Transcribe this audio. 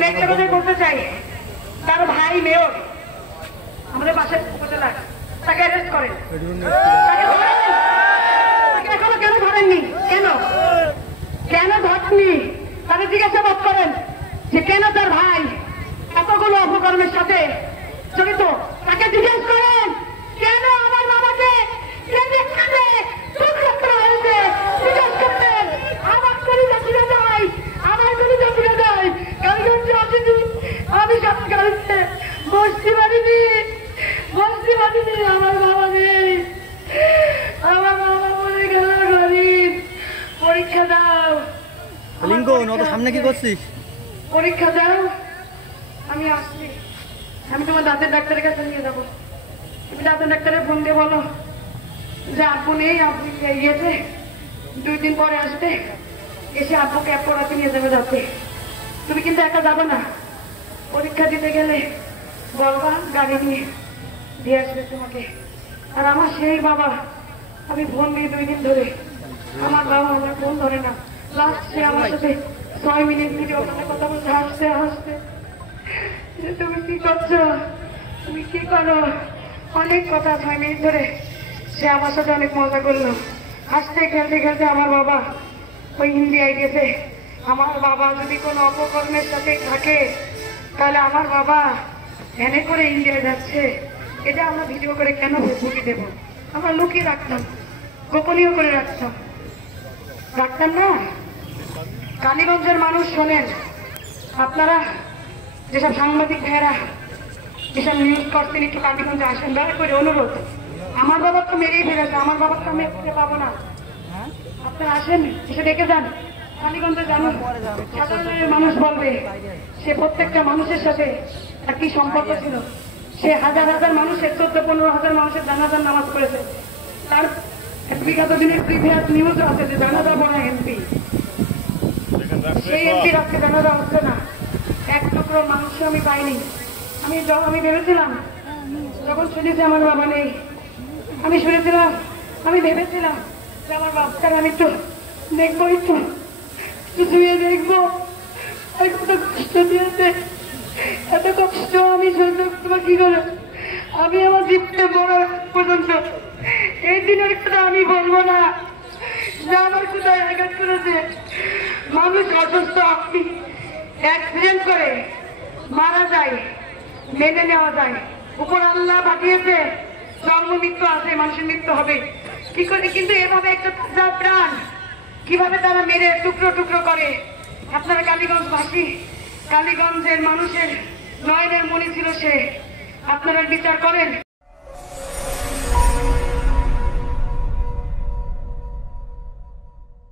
আমি একটা কথাই বলতে চাই, তার ভাই মেয়র আমাদের পাশের উপজেলার, তাকে অ্যারেস্ট করেন। তাকে এখনো কেন ধরেননি? কেন কেন ধরেননি? তাকে জিজ্ঞাসাবাদ করেন যে কেন তার ভাই এতগুলো অপকর্মের সাথে জড়িত। তাকে জিজ্ঞেস করেন কেন আমার বাবাকে জিজ্ঞেস করতেন। আমার কলিজা ছিঁড়ে যায়, আমার কলিজা ছিঁড়ে যায়। কালীগঞ্জে আসেনি, আমি সব গাড়িতে বসতে পারিনি। আমার বাবা নেই, আমার বাবা মরে গেল গরিব। পরীক্ষা দাও লিঙ্গন, অত সামনে কি করছিস? পরীক্ষা দাও, আমি আসছি। আমি তোমার দাঁতের ডাক্তারের কাছে নিয়ে যাবো। তুমি দাঁতের ডাক্তারের ফোন দিয়ে বলো যে আপু নেই, আপু গিয়েছে, 2 দিন পরে আসবে, এসে আপুকে পড়াতে নিয়ে যাবে দাঁতে। তুমি কিন্তু একা যাবো না, পরীক্ষা দিতে গেলে বলবা গাড়ি নিয়ে দিয়ে আসবে তোমাকে। আর আমার সেই বাবা, আমি ফোন দিই 2 দিন ধরে, আমার বাবা আমার ফোন ধরে না। লাস্ট সে আমার সাথে 6 মিনিট ভিডিও কলে কথা বলছে, হাসতে হাসতে। তুমি কি করছো, তুমি কি করো, অনেক কথা। 6 মিনিট ধরে সে আমার সাথে অনেক মজা করলো, হাসতে খেলতে খেলতে। আমার বাবা ওই ইন্ডিয়ায় গেছে। আমার বাবা যদি কোনো অপকর্মের সাথে থাকে তাহলে আমার বাবা ভ্যানে করে ইন্ডিয়ায় যাচ্ছে, এটা আমরা ভিডিও করে কেন ফেসবুকে দেবো? আমরা লুকিয়ে রাখতাম, গোপনীয় করে রাখতাম না। কালীগঞ্জের মানুষ শোনেন, আপনারা যেসব সাংবাদিক ভাইয়েরা যেসব নিউজ করছেন, একটু কালীগঞ্জে আসেন, দয়া করে অনুরোধ। আমার বাবা তো মেরেই ফেলেছে, আমার বাবা তো আমি ফিরে পাবো না। আপনারা আসেন, এসে দেখে যান। কালীগঞ্জে জানুন, সাধারণ মানুষ বলবে সে প্রত্যেকটা মানুষের সাথে একই সম্পর্ক ছিল। সে হাজার হাজার মানুষের, 14-15 হাজার মানুষের জানাজার নামাজ পড়েছে। তার বিগত দিনের প্রিভিয়াস নিউজও আছে যে জানাজা পড়া এমপি, সেই এমপির আজকে জানাজা হচ্ছে না। এক টুকরো মানুষও আমি পাইনি। আমি ভেবেছিলাম, যখন শুনেছি আমার বাবা নেই, আমি ভেবেছিলাম যে আমার বাচ্চাকে আমি একটু দেখবো, একটু শুয়ে দেখবো। কত কষ্ট দিয়েছে, এত কষ্ট আমি সহ্য করতে কি করে? আমি আমার জীবনে বড় পর্যন্ত এই দিনের কথা আমি বলবো না যে আমার কোথায় আঘাত করেছে। মানুষ অসুস্থ, আপনি অ্যাক্সিডেন্ট করে মারা যায়, মেনে নেওয়া যায়। উপর আল্লাহ পাঠিয়েছে, জন্ম মৃত্যু আছে, মানুষের মৃত্যু হবে কি করে, কিন্তু এভাবে একটা তাজা প্রাণ কিভাবে তারা মেরে টুকরো টুকরো করে? আপনারা কালীগঞ্জবাসী, কালীগঞ্জের মানুষের নয়নের মণি ছিল সে, আপনারা বিচার করেন।